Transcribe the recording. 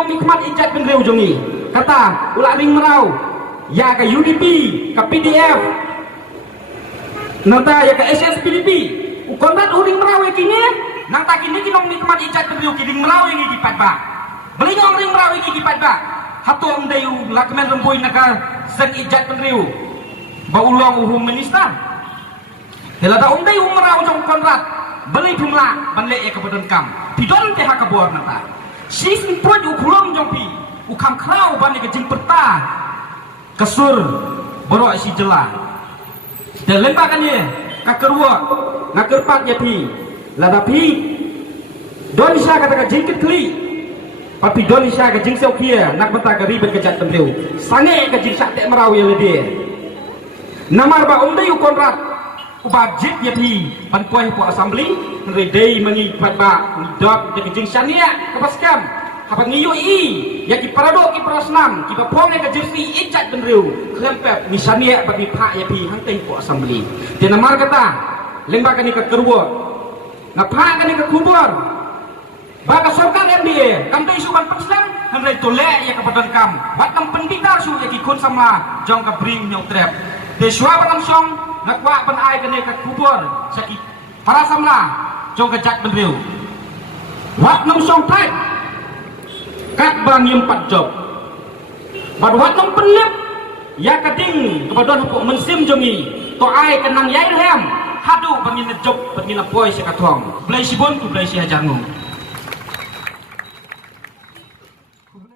kinong nikmat ijat penreu jongi kata ulah ring merau ya ke UDP ke PDF nanta ya ke SSPDP ukonrat uring merau ya kini nang tak kini kinong nikmat ijat penreu kiring merau yang gipat ba beli ngong ring merau yang gipat ba hatong dayu lakmen remboi naka sen ijat penreu ba ulong uhum minister helada dayu merau jong konrat beli jumlah banle ya ke badan kam pidon te hakabor nanta sisin poj ukulong jong pi ukam krau bani ke jing perta kesur boro si jela dan lembakan ye kakerwa ngakerpat ya pi lada pi don isya kata ka jingkit kli tapi don isya ka jing seu kia nak benta ka ribet ke jat temreu sange ka jing sak te merau ye lede namar ba dayu konrat ubajit ya pi pan puai po assembly redei mangi patba dot de jing sania kapaskam apa ngiyo i ya ki parado ki prasnam ki bapong ka jersey ijat benreu klempep misania bagi pak ya pi hang teng po assembly de namar kata lembaga ni ka kerwo ngapa ka ni ka kubur baga sorkar MDA kam tei sukan perslam handai tole ya ka badan kam wat kam pendita su ya ki kun sama jong ka bring nyong trap de swa banam song nakwa ban ai ka ni ka kubur saki para samla jong ka jat benreu wat nam song pai kat bang yang pat job bad wat nam penlip ya kading kepadon pok mensim jongi to ai kenang yai lem hadu bangin job bangin poi se katong blai sibon ku blai si hajangu